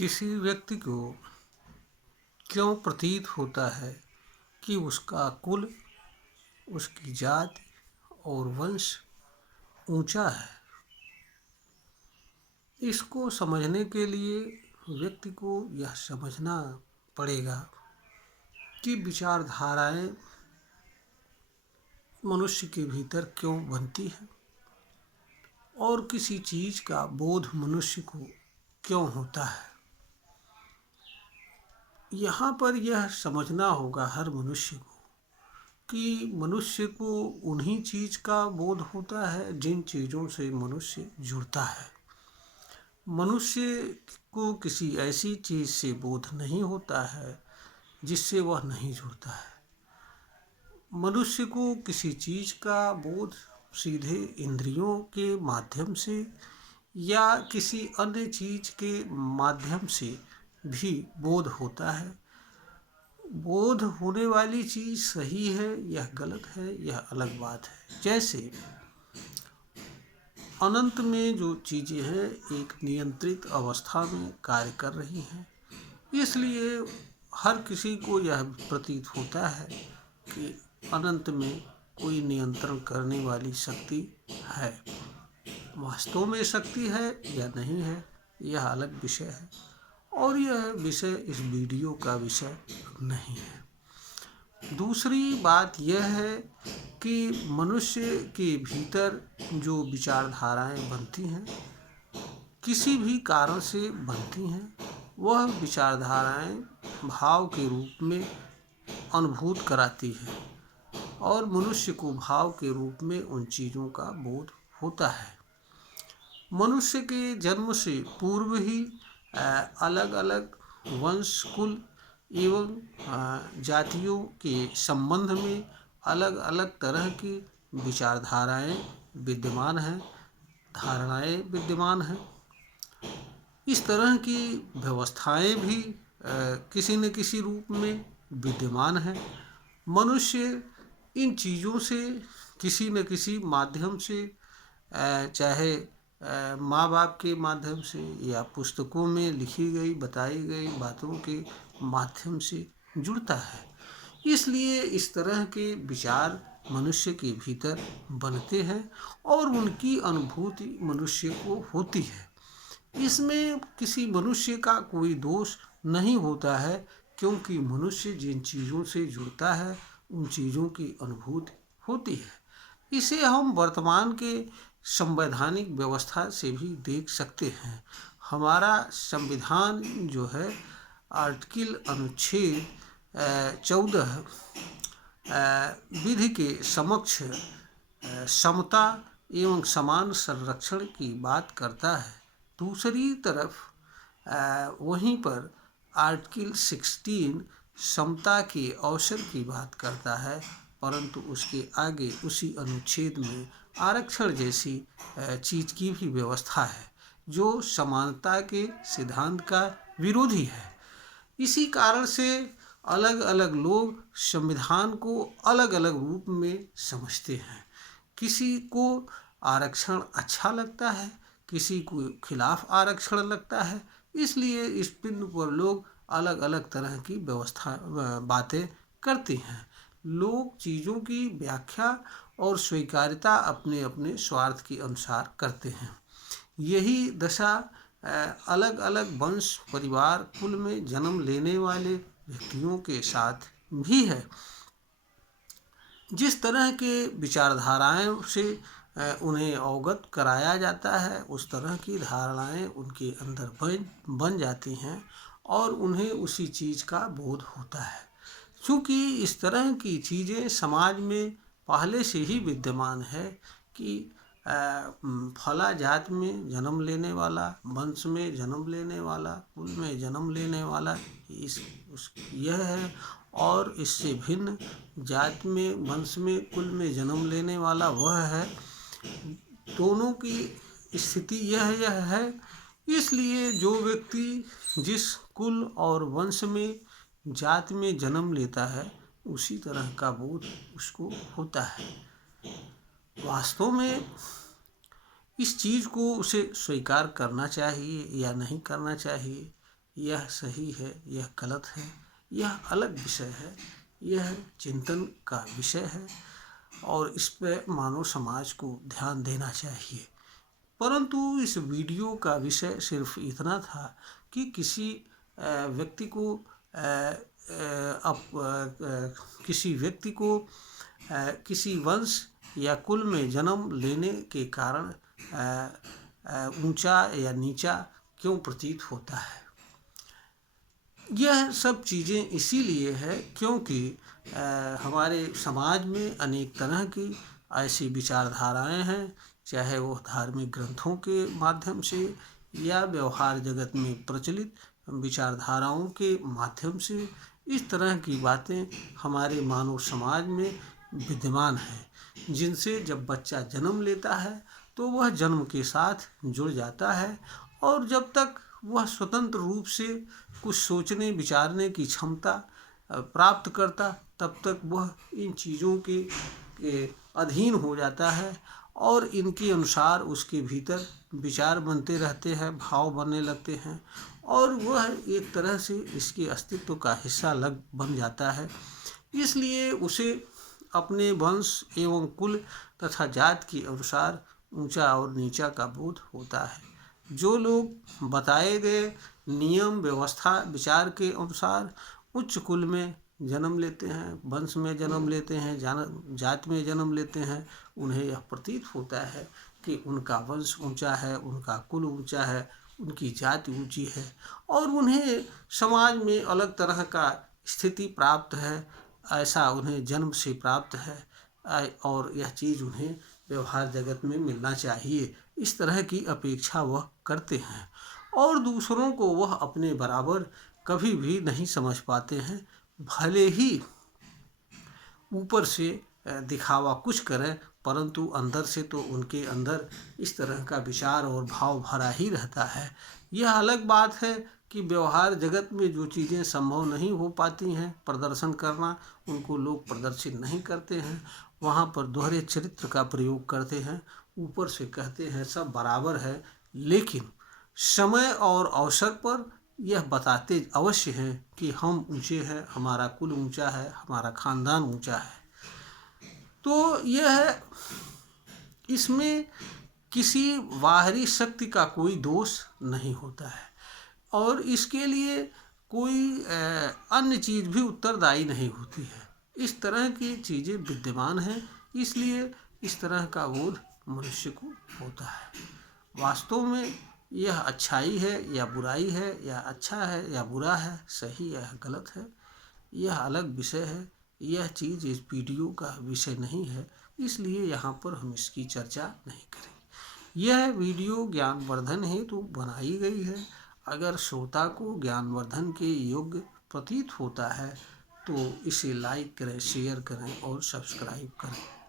किसी व्यक्ति को क्यों प्रतीत होता है कि उसका कुल, उसकी जाति और वंश ऊंचा है? इसको समझने के लिए व्यक्ति को यह समझना पड़ेगा कि विचारधाराएं मनुष्य के भीतर क्यों बनती हैं और किसी चीज़ का बोध मनुष्य को क्यों होता है। यहाँ पर यह समझना होगा हर मनुष्य को कि मनुष्य को उन्हीं चीज़ का बोध होता है जिन चीज़ों से मनुष्य जुड़ता है। मनुष्य को किसी ऐसी चीज़ से बोध नहीं होता है जिससे वह नहीं जुड़ता है। मनुष्य को किसी चीज़ का बोध सीधे इंद्रियों के माध्यम से या किसी अन्य चीज़ के माध्यम से भी बोध होता है। बोध होने वाली चीज़ सही है या गलत है यह अलग बात है। जैसे अनंत में जो चीज़ें हैं एक नियंत्रित अवस्था में कार्य कर रही हैं, इसलिए हर किसी को यह प्रतीत होता है कि अनंत में कोई नियंत्रण करने वाली शक्ति है। वास्तव में शक्ति है या नहीं है यह अलग विषय है और यह विषय इस वीडियो का विषय नहीं है। दूसरी बात यह है कि मनुष्य के भीतर जो विचारधाराएं बनती हैं, किसी भी कारण से बनती हैं, वह विचारधाराएं भाव के रूप में अनुभूत कराती है और मनुष्य को भाव के रूप में उन चीज़ों का बोध होता है। मनुष्य के जन्म से पूर्व ही अलग अलग वंश, कुल एवं जातियों के संबंध में अलग अलग तरह की विचारधाराएं विद्यमान हैं, धारणाएं विद्यमान हैं। इस तरह की व्यवस्थाएं भी किसी न किसी रूप में विद्यमान हैं। मनुष्य इन चीज़ों से किसी न किसी माध्यम से, चाहे माँ बाप के माध्यम से या पुस्तकों में लिखी गई बताई गई बातों के माध्यम से जुड़ता है। इसलिए इस तरह के विचार मनुष्य के भीतर बनते हैं और उनकी अनुभूति मनुष्य को होती है। इसमें किसी मनुष्य का कोई दोष नहीं होता है, क्योंकि मनुष्य जिन चीज़ों से जुड़ता है उन चीज़ों की अनुभूति होती है। इसे हम वर्तमान के संवैधानिक व्यवस्था से भी देख सकते हैं। हमारा संविधान जो है आर्टिकल अनुच्छेद 14 विधि के समक्ष समता एवं समान संरक्षण की बात करता है। दूसरी तरफ वहीं पर आर्टिकल 16 समता के अवसर की बात करता है, परंतु उसके आगे उसी अनुच्छेद में आरक्षण जैसी चीज़ की भी व्यवस्था है जो समानता के सिद्धांत का विरोधी है। इसी कारण से अलग अलग लोग संविधान को अलग अलग रूप में समझते हैं। किसी को आरक्षण अच्छा लगता है, किसी को खिलाफ आरक्षण लगता है, इसलिए इस बिंदु पर लोग अलग अलग तरह की व्यवस्था बातें करते हैं। लोग चीज़ों की व्याख्या और स्वीकार्यता अपने अपने स्वार्थ के अनुसार करते हैं। यही दशा अलग अलग वंश, परिवार, कुल में जन्म लेने वाले व्यक्तियों के साथ भी है। जिस तरह के विचारधाराएं से उन्हें अवगत कराया जाता है उस तरह की धारणाएं उनके अंदर बन जाती हैं और उन्हें उसी चीज़ का बोध होता है। क्योंकि इस तरह की चीज़ें समाज में पहले से ही विद्यमान है कि फला जात में जन्म लेने वाला, वंश में जन्म लेने वाला, कुल में जन्म लेने वाला यह है और इससे भिन्न जात में, वंश में, कुल में जन्म लेने वाला वह है। दोनों की स्थिति यह है। इसलिए जो व्यक्ति जिस कुल और वंश में, जात में जन्म लेता है उसी तरह का बोध उसको होता है। वास्तव में इस चीज़ को उसे स्वीकार करना चाहिए या नहीं करना चाहिए यह सही है, यह गलत है, यह अलग विषय है, यह चिंतन का विषय है और इस पे मानव समाज को ध्यान देना चाहिए। परंतु इस वीडियो का विषय सिर्फ इतना था कि किसी व्यक्ति को किसी व्यक्ति को किसी वंश या कुल में जन्म लेने के कारण ऊंचा या नीचा क्यों प्रतीत होता है। यह सब चीज़ें इसीलिए है क्योंकि हमारे समाज में अनेक तरह की ऐसी विचारधाराएं हैं, चाहे वो धार्मिक ग्रंथों के माध्यम से या व्यवहार जगत में प्रचलित विचारधाराओं के माध्यम से। इस तरह की बातें हमारे मानव समाज में विद्यमान है, जिनसे जब बच्चा जन्म लेता है तो वह जन्म के साथ जुड़ जाता है और जब तक वह स्वतंत्र रूप से कुछ सोचने विचारने की क्षमता प्राप्त करता तब तक वह इन चीज़ों के अधीन हो जाता है और इनके अनुसार उसके भीतर विचार बनते रहते हैं, भाव बनने लगते हैं और वह एक तरह से इसके अस्तित्व का हिस्सा बन जाता है। इसलिए उसे अपने वंश एवं कुल तथा जात के अनुसार ऊंचा और नीचा का बोध होता है। जो लोग बताए गए नियम व्यवस्था विचार के अनुसार उच्च कुल में जन्म लेते हैं, वंश में जन्म लेते हैं, जात में जन्म लेते हैं, उन्हें यह प्रतीत होता है कि उनका वंश ऊंचा है, उनका कुल ऊंचा है, उनकी जाति ऊंची है और उन्हें समाज में अलग तरह का स्थिति प्राप्त है, ऐसा उन्हें जन्म से प्राप्त है और यह चीज़ उन्हें व्यवहार जगत में मिलना चाहिए। इस तरह की अपेक्षा वह करते हैं और दूसरों को वह अपने बराबर कभी भी नहीं समझ पाते हैं, भले ही ऊपर से दिखावा कुछ करें परंतु अंदर से तो उनके अंदर इस तरह का विचार और भाव भरा ही रहता है। यह अलग बात है कि व्यवहार जगत में जो चीज़ें संभव नहीं हो पाती हैं प्रदर्शन करना, उनको लोग प्रदर्शित नहीं करते हैं, वहाँ पर दोहरे चरित्र का प्रयोग करते हैं, ऊपर से कहते हैं सब बराबर है, लेकिन समय और अवसर पर यह बताते अवश्य हैं कि हम ऊंचे हैं, हमारा कुल ऊंचा है, हमारा खानदान ऊंचा है। तो यह इसमें किसी बाहरी शक्ति का कोई दोष नहीं होता है और इसके लिए कोई अन्य चीज़ भी उत्तरदायी नहीं होती है। इस तरह की चीज़ें विद्यमान हैं, इसलिए इस तरह का बोध मनुष्य को होता है। वास्तव में यह अच्छाई है या बुराई है, या अच्छा है या बुरा है, सही या गलत है, यह अलग विषय है। यह चीज़ इस वीडियो का विषय नहीं है, इसलिए यहाँ पर हम इसकी चर्चा नहीं करेंगे। यह वीडियो ज्ञानवर्धन हेतु बनाई गई है। अगर श्रोता को ज्ञानवर्धन के योग्य प्रतीत होता है तो इसे लाइक करें, शेयर करें और सब्सक्राइब करें।